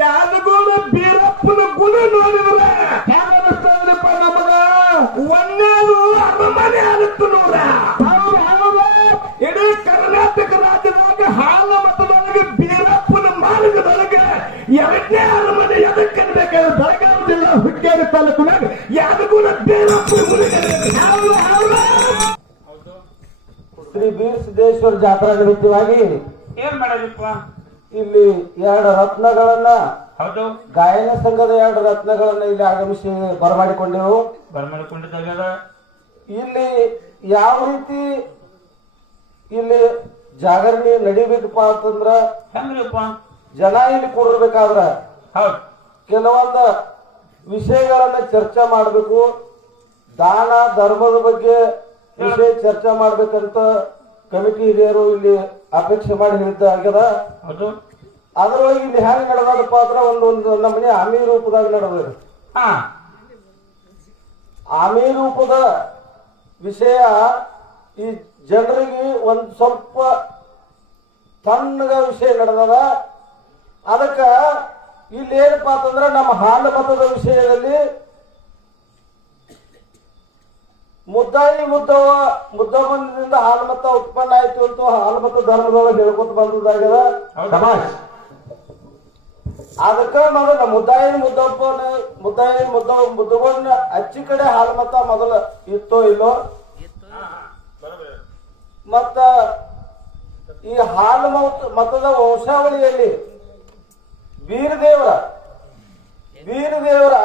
ಯಾದಗೋಡ ಬೀರಪ್ಪನ ಗುಣ ನೋಡಿದ್ರೆ ಹೆಂಗಪ್ಪ ನಮಗ ಒಂದೇದು ಅರಮನೆ ಆಗುತ್ತೆ ನೋಡ್ರ. ಇಡೀ ಕರ್ನಾಟಕ ರಾಜ್ಯದಾಗ ಹಾಲ ಮತದೊಳಗೆ ಬೀರಪ್ಪನ ಮಾರ್ಗದೊಳಗೆ ಎರಡನೇ ಅರಮನೆ ಎದಕ್ಕನ್ಬೇಕಾದ್ರೆ ಬೆಳಗಾವಿ ಜಿಲ್ಲಾ ಹುಕ್ಕೇರಿ ತಾಲೂಕಿನಾಗ ಯಾದಗೋಡ ಬೀರಪ್ಪನ ಶ್ರೀ ಬೀರ್ ಸಿದ್ದೇಶ್ವರ ಜಾತ್ರಾ ನಿಮಿತ್ತವಾಗಿ ಏನ್ ಮಾಡಿದಪ್ಪ ಇಲ್ಲಿ 2 ರತ್ನಗಳನ್ನ ಹೌದು ಗಾಯನ ಸಂಘದ 2 ರತ್ನಗಳನ್ನ ಇಲ್ಲಿ ಆಗಮಿಸಿ ಬರಮಾಡಿಕೊಂಡೆವು. ಬರ್ಮಾಡಿಕೊಂಡಿದ್ದಾಗ ಇಲ್ಲಿ ಯಾವ ರೀತಿ ಇಲ್ಲಿ ಜಾಗರಣೆ ನಡಿಬೇಕಪ್ಪ ಅಂತಂದ್ರ ಹೆಂಗ್ರಿಪ್ಪ ಜನ ಇಲ್ಲಿ ಕೂಡಿರ್ಬೇಕಾದ್ರ ಹೌದು ಕೆಲವೊಂದು ವಿಷಯಗಳನ್ನ ಚರ್ಚೆ ಮಾಡಬೇಕು. ದಾನ ಧರ್ಮದ ಬಗ್ಗೆ ವಿಷಯ ಚರ್ಚೆ ಮಾಡ್ಬೇಕಂತ ಕಮಿಟಿ ಹಿರಿಯರು ಇಲ್ಲಿ ಅಪೇಕ್ಷೆ ಮಾಡಿ ಹೇಳಿದ್ದಾಗ್ಯದ. ಹೌದು ಅದ್ರೊಳಗೆ ಇಲ್ಲಿ ಹೆಂಗ್ ನಡೆದಪ್ಪ ಅಂದ್ರೆ ಒಂದು ನಮ್ಮನೆ ಆಮಿ ರೂಪದಾಗ ನಡೆದ್ರಿ. ಹಾ ಆಮಿ ರೂಪದ ವಿಷಯ ಈ ಜನರಿಗೆ ಒಂದ್ ಸ್ವಲ್ಪ ತಣ್ಣಗ ವಿಷಯ ನಡೆದದ. ಅದಕ್ಕ ಇಲ್ಲಿ ಏನಪ್ಪ ಅಂತಂದ್ರ ನಮ್ಮ ಹಾಲು ಮತದ ವಿಷಯದಲ್ಲಿ ಮುದ್ದಾಯಿ ಮುದ್ದಮ್ಮನಿಂದ ಹಾಲು ಮತ ಉತ್ಪನ್ನ ಆಯ್ತು ಅಂತ ಹಾಲು ಮತ ಧರ್ಮದೊಳಗೆ ಹೇಳ್ಕೊತ ಬಂದದಾಗ್ಯದ ಸಮಾಜ. ಅದಕ್ಕ ಮೊದಲ ಮುದ್ದಮ್ಮನ ಅಚ್ಚಿ ಕಡೆ ಹಾಲು ಮತ ಮೊದಲ ಇತ್ತೋ ಇಲ್ಲೋ. ಮತ್ತ ಈ ಹಾಲು ಮತದ ವಂಶಾವಳಿಯಲ್ಲಿ ಬೀರದೇವರ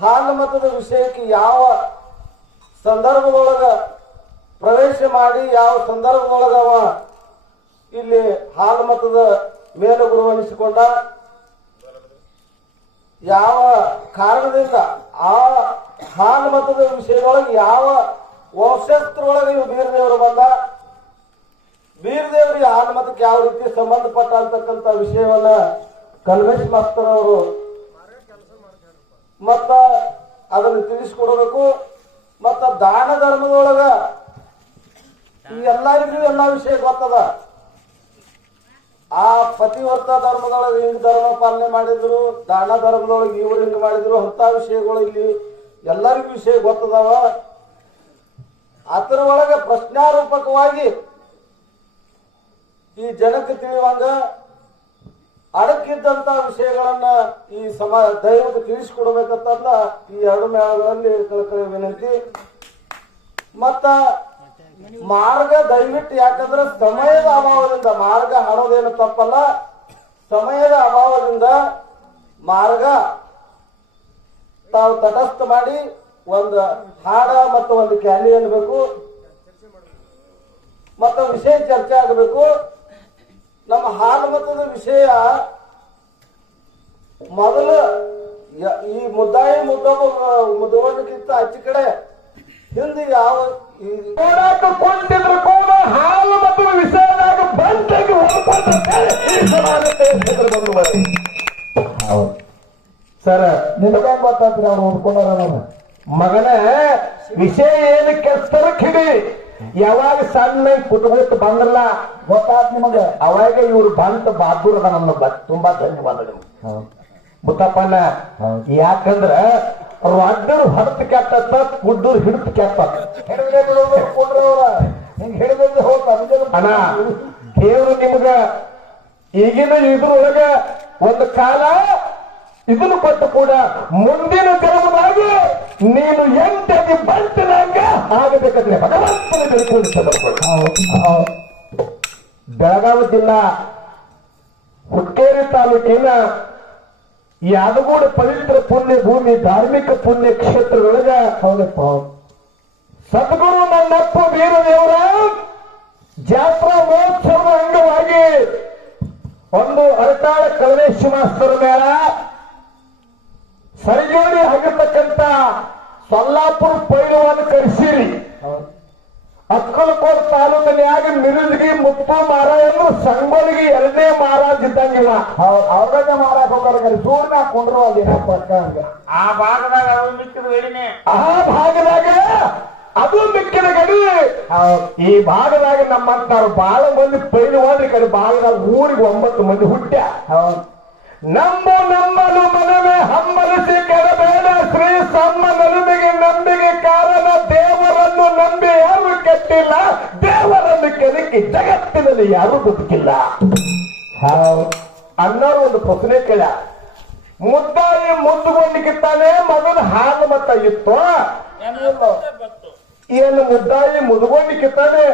ಹಾಲು ಮತದ ವಿಷಯಕ್ಕೆ ಯಾವ ಸಂದರ್ಭದೊಳಗ ಪ್ರವೇಶ ಮಾಡಿ ಯಾವ ಸಂದರ್ಭದೊಳಗ ಅವ ಇಲ್ಲಿ ಹಾಲು ಮತದ ಮೇಲು ಗುರು ಅನಿಸಿಕೊಂಡ, ಯಾವ ಕಾರಣದಿಂದ ಆ ಹಾಲು ಮತದ ವಿಷಯದೊಳಗೆ ಯಾವ ವಂಶಸ್ಥರೊಳಗೆ ಇವು ಬೀರದೇವರು ಬಂದ, ಬೀರದೇವರಿಗೆ ಹಾಲು ಮತಕ್ಕೆ ಯಾವ ರೀತಿ ಸಂಬಂಧಪಟ್ಟ ಅಂತಕ್ಕಂಥ ವಿಷಯವನ್ನ ಕಲ್ಮೇಶ್ ಮಾಸ್ತರ್ ಅವರು ಮತ್ತ ಅದನ್ನು ತಿಳಿಸ್ಕೊಡ್ಬೇಕು. ಮತ್ತ ದಾನ ಧರ್ಮದೊಳಗ ಎಲ್ಲರಿಗೂ ಎಲ್ಲಾ ವಿಷಯ ಗೊತ್ತದ. ಆ ಪತಿವರ್ತ ಧರ್ಮದೊಳಗೆ ಹಿಂಗ್ ಧರ್ಮ ಪಾಲನೆ ಮಾಡಿದ್ರು, ದಾನ ಧರ್ಮದೊಳಗೆ ಇವ್ರು ಹಿಂಗ್ ಮಾಡಿದ್ರು, ಅಂತ ವಿಷಯಗಳು ಇಲ್ಲಿ ಎಲ್ಲರಿಗೂ ವಿಷಯ ಗೊತ್ತದವ. ಅದರ ಒಳಗೆ ಪ್ರಶ್ನಾರೂಪಕವಾಗಿ ಈ ಜನಕ್ಕೆ ತಿಳಿಯುವಂಗ ಅಡಕಿದ್ದಂತ ವಿಷಯಗಳನ್ನ ಈ ದೈವಕ್ಕೆ ತಿಳಿಸಿಕೊಡ್ಬೇಕಂತಂದ ಈ 2 ಮೇಳಗಳಲ್ಲಿ ಕಳಕಳಿ ವಿನಂತಿ. ಮತ್ತ ಮಾರ್ಗ ದಯವಿಟ್ಟು, ಯಾಕಂದ್ರೆ ಸಮಯದ ಅಭಾವದಿಂದ ಮಾರ್ಗ ಹಾಡೋದೇನು ತಪ್ಪಲ್ಲ. ಸಮಯದ ಅಭಾವದಿಂದ ಮಾರ್ಗ ತಾವು ತಟಸ್ಥ ಮಾಡಿ ಒಂದು ಹಾಡ ಮತ್ತು ಒಂದು ಕ್ಯಾಲಿ ಅನ್ಬೇಕು, ಮತ್ತು ವಿಷಯ ಚರ್ಚೆ ಆಗಬೇಕು. ನಮ್ಮ ಹಾಲು ಮತದ ವಿಷಯ ಮೊದಲು ಈ ಮುದ್ದಾಯಿ ಮುದ್ದವಣ್ಣಕ್ಕಿಂತ ಆಚೆ ಕಡೆ ಹಿಂದೆ ಯಾವ ಕೊಂಡಿದ್ರು ಕೂಡ ಹಾಲು ಮತದ ವಿಷಯದಾಗ ಬಂದಾಗಿ ಸರ್ ನಿಮಗೆ ಗೊತ್ತಾಗ್ತದೆ ಅವ್ರು ಓದ್ಕೊಂಡಾರ ನಮ್ಮ ಮಗನ ವಿಷಯ ಏನಕ್ಕೆ ಕಿಡಿ ಯಾವಾಗ ಸಣ್ಣ ಕುಟುಂಬಕ್ಕೆ ಬಂದ್ರಲ್ಲ ಗೊತ್ತಾತ್ ನಿಮಗ, ಅವಾಗ ಇವ್ರು ಬಂತ ಬಹದ್ದೂರ್ ಅದ. ನಮ್ಮ ತುಂಬಾ ಧನ್ಯವಾದ ಮುತ್ತಪ್ಪನ. ಯಾಕಂದ್ರ ಅವ್ರು ಅಡ್ಡರು ಹೊರತು ಕೆಟ್ಟ ಕುಡ್ಡೂರು ಹಿಡಿದು ಕೆಟ್ಟ ಹಿಂಗ್ ಹೇಳಿದ್ರೆ ಅಣ್ಣ. ದೇವ್ರು ನಿಮ್ಗ ಈಗಿನ ಇದ್ರೊಳಗ ಒಂದು ಕಾಲ ಇದನ್ನು ಕೊಟ್ಟು ಕೂಡ ಮುಂದಿನ ಜನ್ಮದಾಗಿ ನೀನು ಎಂಟಾಗಿ ಬಂತನಾಗ ಆಗಬೇಕಂದ್ರೆ ಭಗವಂತನ ಬೆಳಗಾವಿ ಜಿಲ್ಲಾ ಹುಕ್ಕೇರಿ ತಾಲೂಕಿನ ಯಾದಗೋಡ ಪವಿತ್ರ ಪುಣ್ಯ ಭೂಮಿ ಧಾರ್ಮಿಕ ಪುಣ್ಯ ಕ್ಷೇತ್ರದೊಳಗ ಹೌದಪ್ಪ ಸದ್ಗುರು ನನ್ನಪ್ಪ ವೀರದೇವರ ಜಾತ್ರಾ ಮಹೋತ್ಸವದ ಅಂಗವಾಗಿ ಒಂದು ಅರಟಾಳ ಕಳವೇಶ್ ಮಾಸ್ತರ ಮೇಳ ಸರಿಜೋಡಿ ಆಗಿರ್ತಕ್ಕಂಥ ಸೊಲ್ಲಾಪುರ ಪೈಲವಾನ ಕರೆಸಿರಿ ಅಕ್ಕಲಕೋಟ ತಾಲೂಕಿನ್ಯಾಗ ಮಿರುಜಗಿ ಮುತ್ತು ಮಾರಾಯನ್ನು ಸಂಗೋಲಿಗೆ 2ನೇ ಮಹಾರಾಜ್ ಇದ್ದಂಗಿಲ್ಲ. ಅವ್ರನ್ನ ಮಾರಾಕ್ ಹೋಗ್ತಾರೆ ಸೂರ್ಯ ಕೊಂಡ್ರು ಅದೇನ ಪಕ್ಕ ಆ ಭಾಗದಾಗ ಮಿಕ್ಕಿದ ವೇಡಿನೇ ಆ ಭಾಗದಾಗ ಅದು ಮಿಕ್ಕಿದ ಗಡಿ ಈ ಭಾಗದಾಗ ನಮ್ಮಂತಾರು ಬಹಳ ಮಂದಿ ಪೈಲು ಹೋದ್ರಿ ಕಡೆ ಭಾಗದಾಗ ಊರಿಗೆ 9 ಮಂದಿ ಹುಟ್ಟ್ಯ ನಮ್ಮನು ಮನವೇ ಹಮ್ಮಲಿಸಿ ಕೆಡಬೇಡ ಶ್ರೀ ಸಮ್ಮ ನಲುಮೆಗೆ ನಂಬಿಗೆ ಕಾರಣ ದೇವರನ್ನು ನಂಬಿ ಯಾರು ಕೆಟ್ಟಿಲ್ಲ ದೇವರನ್ನು ಕೆದಕಿ ಜಗತ್ತಿನಲ್ಲಿ ಯಾರು ಬದುಕಿಲ್ಲ ಅನ್ನೋರು ಒಂದು ಪ್ರಶ್ನೆ ಕೇಳ ಮುದ್ದಾಯಿ ಮುದ್ದುಗೊಂಡಿಕ್ಕಿತ್ತಾನೆ ಮೊದಲು ಹಾಲು ಮತ ಇತ್ತು ಏನು ಮುದ್ದಾಯಿ ಮುದುಗೊಂಡಿಕ್ಕಿತ್ತಾನೆ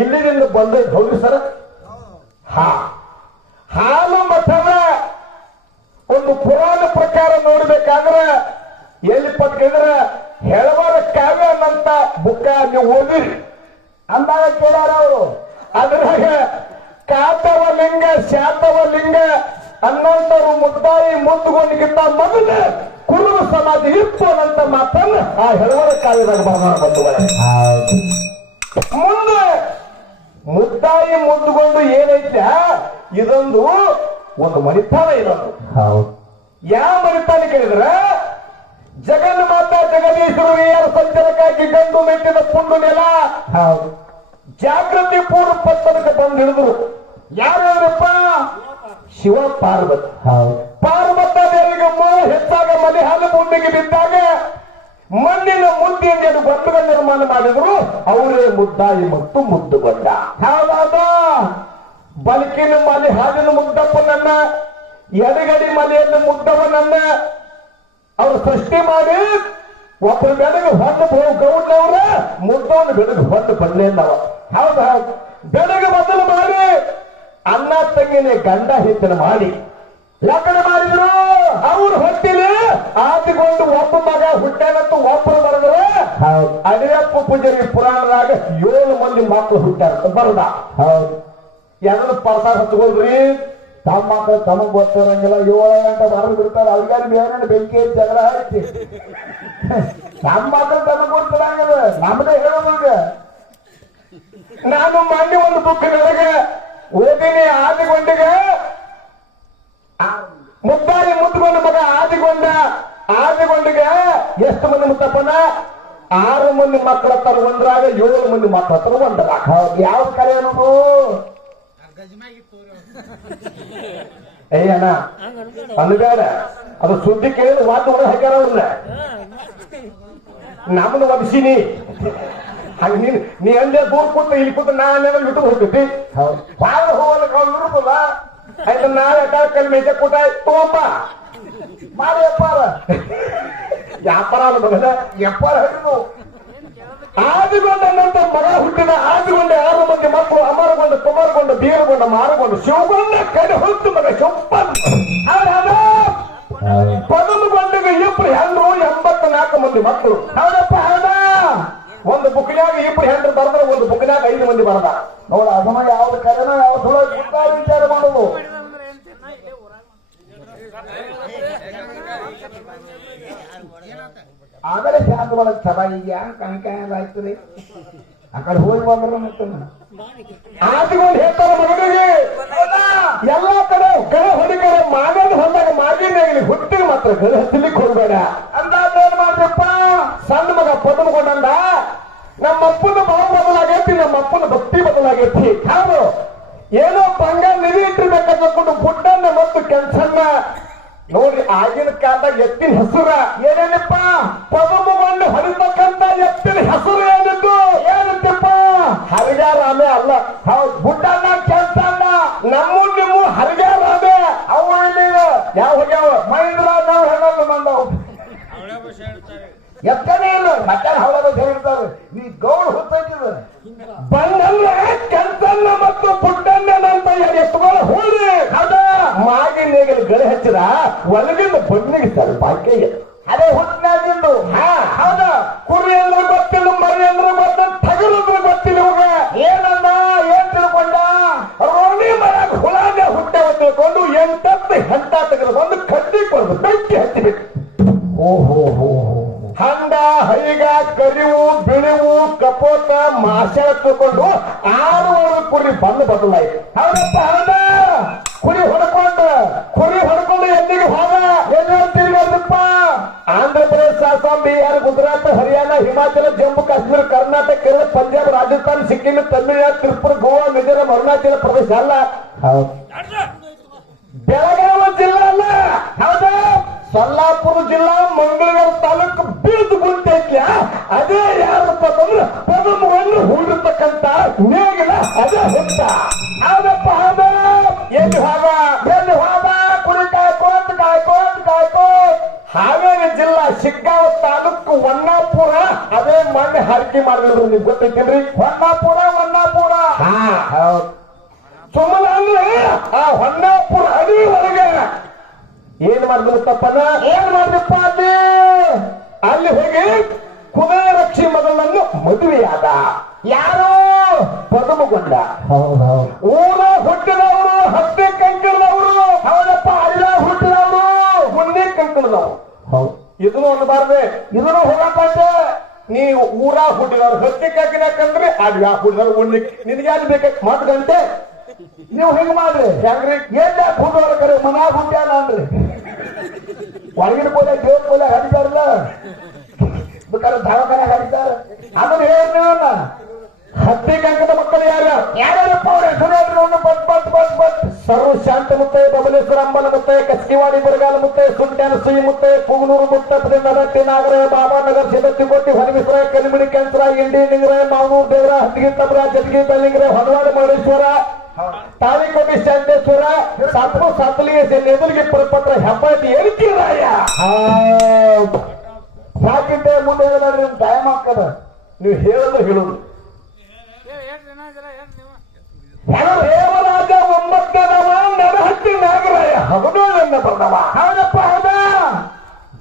ಇಲ್ಲಿದಿಂದ ಬಂದ ಹೌದು ಸರ ಹಾಲು ಮತದ ಒಂದು ಪುರಾಣ ಪ್ರಕಾರ ನೋಡ್ಬೇಕಾದ್ರೆ ಎಲ್ಲಿ ಪಟ್ಕಿದ್ರೆ ಹೆಳವರ ಕಾವ್ಯ ಅನ್ನಂತ ಬುಕ್ಕ ನೀವು ಓದಿರಿ ಅಂದಾಗ ಕೇಳಾರ ಅವರು ಅದ್ರಾಗ ಕಾತವ ಲಿಂಗ ಶಾತವ ಲಿಂಗ ಅನ್ನಂತರು ಮುದ್ದಾಯಿ ಮುದ್ದುಗೊಂಡಿಗಿಂತ ಮೊದಲು ಕುರುಬ ಸಮಾಜ ಇತ್ತು ಅನ್ನಂತ ಮಾತನ್ನ ಆ ಹೆಳವರ ಕಾವ್ಯದಾಗ ಬಂಧುಗಳೇ ಮುಂದೆ ಮುದ್ದಾಯಿ ಮುದ್ದುಗೊಂಡು ಏನೈತ ಇದೊಂದು ಒಂದು ಮಣಿತಾನ ಇದೊಂದು ಯಾವ ಮಣಿತಾನ ಕೇಳಿದ್ರ ಜಗನ್ ಮಾತಾ ಜಗದೀಶ್ವರರು ಯಾರು ಸಂಚಾರಕ್ಕಾಗಿ ಗಂಡು ಮೆಟ್ಟಿನ ಪುಂಡು ನೆಲ ಜಾಗೃತಿ ಪೂರ್ವ ಪತ್ತನಕ್ಕೆ ಬಂದು ಹಿಡಿದ್ರು ಯಾರು ಹೇಳಿದ್ರಪ್ಪ ಶಿವ ಪಾರ್ವತಿ ಪಾರ್ವತ ದೇವಿಗೆ ಹೆಚ್ಚಾಗ ಮನೆ ಹಾಲು ಭೂಮಿಗೆ ಬಿದ್ದಾಗ ಮಣ್ಣಿನ ಮುದ್ದೆಯಿಂದ ಗಂಡುಗಳ ನಿರ್ಮಾಣ ಮಾಡಿದ್ರು ಅವರೇ ಮುದ್ದಾಯಿ ಮತ್ತು ಮುದ್ದುಗೊಂಡ ಹೌದಾದ ಬಲಕಿನ ಮಲೆ ಹಾಲಿನ ಮುದ್ದಪ್ಪನನ್ನ ಎಡಗಡಿ ಮಲೆಯನ್ನು ಮುದ್ದವನನ್ನ ಅವರು ಸೃಷ್ಟಿ ಮಾಡಿ ಒಬ್ಬರು ಬೆಳಗ್ಗೆ ಹೊಂದು ಗೌಡ್ನವ್ರ ಮುದ್ದವನು ಬೆಳಗ್ಗೆ ಹೊಂದು ಬಂದೇನವ ಹೌದು ಹೌದು ಬೆಳಗ್ಗೆ ಮೊದಲು ಮಾಡಿ ಅನ್ನ ತಂಗಿನ ಗಂಡ ಹೆಚ್ಚನ ಮಾಡಿ ಲಗ್ನ ಮಾಡಿದ್ರು ಅವ್ರು ಹೊಟ್ಟಿಲಿ ಆದಿಗೊಂಡು ಒಬ್ಬ ಮಗ ಹುಟ್ಟಾನಂತೂ ಒಬ್ಬರು ಬರೆದ್ರೆ ಅಡಿಯಪ್ಪ ಪೂಜಾರಿ ಪುರಾಣದಾಗ 7 ಮಂದಿ ಮಕ್ಕಳು ಹುಟ್ಟಾರ ಬರದ ಹೌದು ಎರಡು ಪರ್ಸ ಹಚ್ಕೊಳ್ರಿ ತಮ್ಮ ಮಕ್ಕಳು ತಮಗ್ ಗೊತ್ತಿರಂಗಿಲ್ಲ 7 ಗಂಟೆ ಬರೆದು ಬಿಡ್ತಾರೆ ಅವ್ರಿಗಾರು ಬೇರೆ ಬೆಂಕಿ ಜಗಳ ಐತಿ ನಮ್ಮ ಮಕ್ಕಳು ತಮಗ್ ಗೊತ್ತಿರಂಗಿಲ್ಲ ನಮ್ದೇ ಹೇಳೋವಾಗ ನಾನು ಮೊನ್ನೆ ಒಂದು ಬುಕ್ ನನಗೆ ಓದಿನಿ ಆದಿಗೊಂಡಿಗೆ ಮುದ್ದಾಯಿ ಮುದ್ದುಗೊಂಡ ಮಗ ಆದಿಗೊಂಡಿಗೆ ಎಷ್ಟು ಮಂದಿ ಮುತ್ತಪ್ಪನ 6 ಮಂದಿ ಮಕ್ಕಳ ಹತ್ರ ಒಂದ್ರಾಗ 7 ಮಂದಿ ಮಕ್ಕಳ ಹತ್ರ ಒಂದ್ರಾಗ ಯಾವ ಕರೆ ಅನ್ನೋದು ಅಯ್ಯಣ್ಣ ಅನ್ಬೇಡ ಅದು ಸುದ್ದಿ ಕೇಳಿದ್ರೆ ವಾದ ಒಳಗೆ ಹಾಕ್ಯಾರ ಅವ್ರನ್ನ ನಮ್ಮನ್ನು ಒದಿಸಿನಿ ಹಂಗ ನೀ ಅಂದೆ ದೂರ ಕೂತ ಇಲ್ಲಿ ಕೂತ ನಾನೇ ಬಿಟ್ಟು ಹೋಗ್ತೈತಿ ಬಾಳ ಹೋಗಲ್ಲ ಇರುತ್ತಲ್ಲ ಆಯ್ತು ನಾಳೆ ಕಲ್ ಮೇಜ ಕೂಟ ತಗೋಪ್ಪ ಮಾಡಿ ವ್ಯಾಪಾರ ವ್ಯಾಪಾರ ಅನ್ನೋದ ವ್ಯಾಪಾರ ಹೇಳಿದ್ರು ಆದಿಗೊಂಡಂತ ಮಗ ಹುಟ್ಟಿದ ಆದಿಗೊಂಡ 6 ಮಂದಿ ಮಕ್ಕಳು ಅಮರಗೊಂಡ ಕುಮಾರಗೊಂಡ ಬೀರಗೊಂಡ ಮಾರಗೊಂಡ ಶಿವಗೊಂಡ ಕಡೆ ಹೊತ್ತು ಮಗ ಚೊಪ್ಪನ್ ಪದಮಗೊಂಡಿಗೆ ಇಬ್ರು ಹೆಣ್ಣು 84 ಮಂದಿ ಮಕ್ಕಳು ಹೌದಪ್ಪ ಹೌದಾ ಒಂದು ಬುಕ್ನ್ಯಾಗ ಇಬ್ರು ಹೆಣ್ಣು ಬರೆದ್ರೆ ಒಂದು ಬುಕ್ನ್ಯಾಗ 5 ಮಂದಿ ಬರದ ನೋಡ ಅದನ್ನ ಯಾವ್ದು ಕರೆನೋ ಯಾವ ಸುಳ್ಳು ವಿಚಾರ ಮಾಡೋದು ಆಮೇಲೆ ಶಾಂತ ಒಳಗೆ ಚೆನ್ನಾಗಿ ಕಣಕಾಯ್ತದೆ ಆ ಕಡೆ ಹೋಗಿ ಬಂದ್ರೆ ಆದಿಗೊಂಡು ಹೇಳ್ತಾರ ಮಗನಿಗೆ ಎಲ್ಲಾ ಕಡೆ ಗಳೆ ಹೊಡಿಕಡೆ ಮಾಗದ ಹೊಂದಾಗ ಮಾಗಿನ ಹುಟ್ಟಿಗೆ ಮಾತ್ರ ಗಳೆ ಹಚ್ಚಲಿಕ್ಕೆ ಹೋಗ್ಬೇಡ ಅಂದಾಜ್ ಏನ್ ಮಾಡ್ರಪ್ಪ ಸಣ್ಣ ಮಗ ಪದಮಗೊಂಡ ನಮ್ಮ ಅಪ್ಪನ ಭಾವ ಬದಲಾಗೈತಿ ನಮ್ಮ ಅಪ್ಪನ ಭಕ್ತಿ ಬದಲಾಗೈತಿ ಹೌದು ಏನೋ ಬಂಗಾರ ನಿಧಿ ಇಟ್ಟಿರ್ಬೇಕಂದ್ಕೊಂಡು ಬುಡ್ಡನ್ನ ಮತ್ತು ಕೆಲ್ಸನ್ನ ನೋಡ್ರಿ ಆಗಿನ ಕಾಲದಾಗ ಎತ್ತಿನ ಹೆಸರ ಏನೇನಪ್ಪ ಪದಮಗೊಂಡು ಹೊಡಿತಕ್ಕಂತ ಎತ್ತಿನ ಹೆಸರು ಏನಿತ್ತು ಏನತ್ತಪ್ಪ ಹರಿಗಾರಾಮೆ ಅಲ್ಲ ಹೌದು ಬುಡ್ಡನ್ನ ಕೆಲ್ಸನ್ನ ನಿಮ್ಮ ಹರಿಗಾರಾಮೆ ಅವು ಯಾವ ಹೋಗ್ಯಾವ ಮಹೇಂದ್ರ ನಾವು ಹೆಣ್ಣನ್ನು ಬಂದವು ಎತ್ತನೇ ಇಲ್ಲ ಮಧ್ಯಾಹ್ನ ಹೌದ ಹೇಳ್ತಾರೆ ನೀ ಗೌಡ್ ಹೊತ್ತಿದ ಬಂದಲ್ಲ ಕೆಲ್ಸನ್ನ ಮತ್ತು ಬುಡ್ಡನ್ನಂತ ಎತ್ತುಗಳು ಹೋಗಿ ಹೌದಾ ಮಾಗಿನ ಗಳೆ ಹಚ್ಚಿದ ಒಳಗಿಂದ ಬಣ್ಣಿಗೆ ಸ್ವಲ್ಪ ಹಾಕಿ ಅದೇ ಹುಟ್ಟಿನಾಗಿಂದು ಹೌದಾ ಕುರಿ ಅಂದ್ರೆ ಗೊತ್ತಿಲ್ಲ ಮರಿ ಅಂದ್ರೆ ಗೊತ್ತ ತಗಲಂದ್ರೆ ಗೊತ್ತಿಲ್ಲ ಇವಾಗ ಏನಂದ ಏನ್ ತಿಳ್ಕೊಂಡ ರೋಣಿ ಮರಾಗ ಹುಳಾಗ ಹುಟ್ಟೆ ತಿಳ್ಕೊಂಡು ಎಂಟತ್ತು ಹೆಂಟ ತೆಗೆದುಕೊಂಡು ಕಡ್ಡಿ ಕೊಡ್ದು ಬೆಂಕಿ ಹಚ್ಚಿಬಿಟ್ಟು ಓಹೋ ಹಂಡ ಹೈಗ ಕರಿವು ಬಿಳಿವು ಕಪೋತ ಮಾಸ ತಿಳ್ಕೊಂಡು 6 ಕುರಿ ಬಂದು ಬದಲಾಯ್ತು ಹೌದಪ್ಪ ಹೌದಾ ಕುರಿ ಹೊಡ್ಕೊಂಡು ಎಲ್ಲಿಗೆ ಹೋದ ಎಲ್ಲೋ ತಿರುಗಪ್ಪ ಆಂಧ್ರ ಪ್ರದೇಶ ಅಸ್ಸಾಂ ಬಿಹಾರ ಗುಜರಾತ್ ಹರಿಯಾಣ ಹಿಮಾಚಲ ಜಮ್ಮು ಕಾಶ್ಮೀರ ಕರ್ನಾಟಕ ಸೊಲ್ಲಾಪುರ ಜಿಲ್ಲಾ ಮಂಗಳೂರು ತಾಲೂಕು ಬೀಳ್ದುಗುಂಟೆ ಐತ್ಲ ಅದೇ ಯಾರಪ್ಪ ಅಂದ್ರೆ ಪದಮವನ್ನು ಹೂಡಿರ್ತಕ್ಕಂತ ನೇಗಿಲ ಅದೇ ಹುತ್ತ ಹೌದಪ್ಪ ಹೌದ ಎಲ್ಲಿ ಹೋದ ಕುರಿ ಕಾಯ್ಕೋತ್ ಹಾವೇರಿ ಜಿಲ್ಲಾ ಶಿಗ್ಗಾಂವ್ ತಾಲೂಕು ಹೊನ್ನಾಪುರ ಅದೇ ಮಣ್ಣೆ ಹರಕೆ ಮಾಡಿದ್ರು ನಿಮ್ಗೆ ಗೊತ್ತೈತೇನ್ರಿ ಹೊನ್ನಾಪುರ ಹಾ ಹೌದು ಸುಮ್ಮನೆ ಅಂದ್ರೆ ಆ ಹೊನ್ನಾಪುರ ಅಡಿ ಒಳಗೆ ಏನ್ ಮಾಡಿದ್ರಪ್ಪನ ಏನ್ ಮಾಡಿದಪ್ಪ ಅಲ್ಲಿ ಹೋಗಿ ಕುಬೇರಕ್ಷಿ ಮಗಳನ್ನ ಮದುವೆಯಾದ ಯಾರು ಪದಮಗೊಂಡ ಊರ ಹುಟ್ಟಿದವರು ಹತ್ತೆ ಕಂಕಣದವರು ಹೌದಪ್ಪ ಅಲ್ಲ ಹುಟ್ಟಿದವರು ಗುಂಡಿ ಕಂಕಣದವರು ಹೌದು ಇದನ್ನು ಅನ್ನಬಾರ್ದೆ ಇದನ್ನು ಹೋಗಪ್ಪಂತೆ ನೀವು ಊರ ಹುಟ್ಟಿದವ್ರು ಹತ್ತೆ ಕಂಕಣಕ್ಕಂದ್ರೆ ಅದು ಯಾ ಹುಟ್ಟಿದವ್ರು ಗುಂಡಿ ನಿನ್ಗೆ ಯಾರು ಬೇಕಾಗಿ ಮಾತು ಗಂಟೆ ನೀವು ಹಿಂಗ್ ಮಾಡ್ರಿ ಹೆಂಗ್ರಿ ಎಲ್ಲ ಹುಡುಗರ ಕರೆ ಮನ್ಯಾಗ ಹುಟ್ಟ್ಯಾನ ಅಂದ್ರಿ ಒಳಗಿನ ಬೋಲೆ ದೇವ್ರ ಬೋಲೆ ಹಡಿತಾರಲ್ಲ ಬೇಕಾದ್ರೆ ದವಾಖಾನೆ ಹಡಿತಾರ ಅದನ್ನ ಹೇಳ್ರಿ ಹತ್ತಿ ಕಂಕದ ಮಕ್ಕಳು ಯಾರ್ಯಾರಪ್ಪ ಅವ್ರ ಹೆಸರು ಬಟ್ ಸರ್ವ ಶಾಂತ ಮುತ್ತಯ್ಯ ಬಬಲೇಶ್ವರ ಅಂಬಲ ಮುತ್ತಯ್ಯ ಕಸ್ಕಿವಾಡಿ ಬರಗಾಲ ಮುತ್ತಯ್ಯ ಸುಂಟ್ಯಾನ ಸುಯಿ ಮುತ್ತಯ್ಯ ಪುಗನೂರು ಮುತ್ತಪ್ಪ ನರಟ್ಟಿ ನಾಗರಾಯ ಬಾಬಾ ನಗರ ಸಿದ್ದತ್ತಿಕೋಟಿ ಹೊನವಿಸರಾಯ ಕಲಿಮಿಡಿ ಕೆಂಚರ ಇಂಡಿ ನಿಂಗರಾಯ ಮಾವನೂರು ದೇವರ ಹತ್ತಿಗೆ ತಬ್ರ ಜಟಗಿ ಬೆಳ್ಳಿಂಗರಾಯ ಹೊನವಾಡ ಮಹೇಶ್ವರ ತಾಳಿಕೋಟಿ ಶಾಂತೇಶ್ವರ ಸಾತ್ರು ಸಾತ್ಲಿಗೆ ಎದುರಿಗೆ ಪರಪತ್ರ ಹೆಬ್ಬಾಟಿ ಎಲ್ಕಿರಾಯ ಸಾಕಿದ್ದೆ ಮುಂದೆ ಹೇಳಿದ್ರೆ ನಿಮ್ ಟೈಮ್ ಆಗ್ತದ ನೀವು ಹೇಳೋದು ದೇವರಾಜ ಒಂಬತ್ತನವ ನರಹಟ್ಟಿ ನಾಗರಾಯ ಹಗಡೋಳನ್ನ ಬಂದವ ಹೌದಪ್ಪ ಹೌದ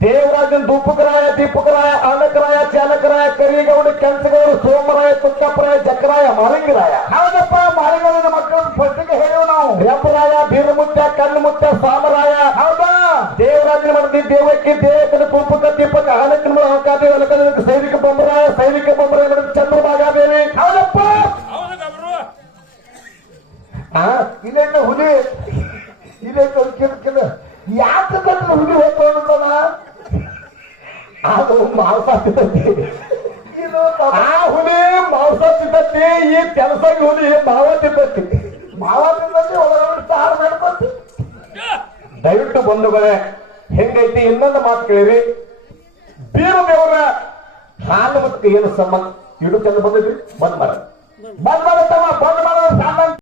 ದೇವರಾಜನ್ ದೂಪಕರಾಯ ದೀಪಕರಾಯ ಆನಕರಾಯ ಚಾಲಕರಾಯ ಕರಿಗೌಡ ಕೆಂಚಗೌಡ ಸೋಮರಾಯ ತುಕ್ಕಪ್ಪರಾಯ ಜಕರಾಯ ಮಾಲಿಂಗರಾಯ ಹೌದಪ್ಪ ಮಾಲಿಂಗರಾಯನ ಮಕ್ಕಳ ಪಟ್ಟಿಗೆ ಹೇಳುವ ನಾವು ರೆಂಬರಾಯ ಬೀರಮುತ್ಯ ಕಣ್ಣುಮುತ್ಯ ಸಾಮರಾಯ ಹೌದಾ ದೇವರಾಜನ ಮಡದಿ ದೇವಕ್ಕೆ ದೇವಕನ ತುಪ್ಪಕ ದೀಪಕ ಆನಕನ ಅಂಕಾದೇವಿ ಅಲಕನ ಸೈನಿಕ ಬೊಮ್ಮರಾಯ ಚಂದ್ರಭಾಗಾದೇವಿ ಹೌದಪ್ಪ ಇಲ್ಲೇನು ಹುಲಿ ಇಲ್ಲೇನು ಯಾಕೆ ಹುಲಿ ಹೋಗ್ತಾನ ಅದು ಮಾಂಸ ತಿಂತತಿ ಆ ಹುಲಿ ಮಾಂಸ ತಿಂತತಿ ಈ ಕೆಲಸ ಹುಲಿ ಮಾವ ತಿಂತತಿ ಒಳಗಡೆ ಸಾರು ಮಾಡ್ಕೊತಿ ದಯವಿಟ್ಟು ಬಂಧುಗಳೇ ಹೆಂಗೈತಿ ಇನ್ನೊಂದು ಮಾತು ಕೇಳಿರಿ ಬೀರದೇವರ ಹಾಲು ಮತ್ತೆ ಏನು ಸಂಬಂಧ ಇಡು ಚಂದ ಬಂದಿದ್ರಿ ಬಂದ್ ಮಾಡತ್ತಮ್ಮ ಬಂದ್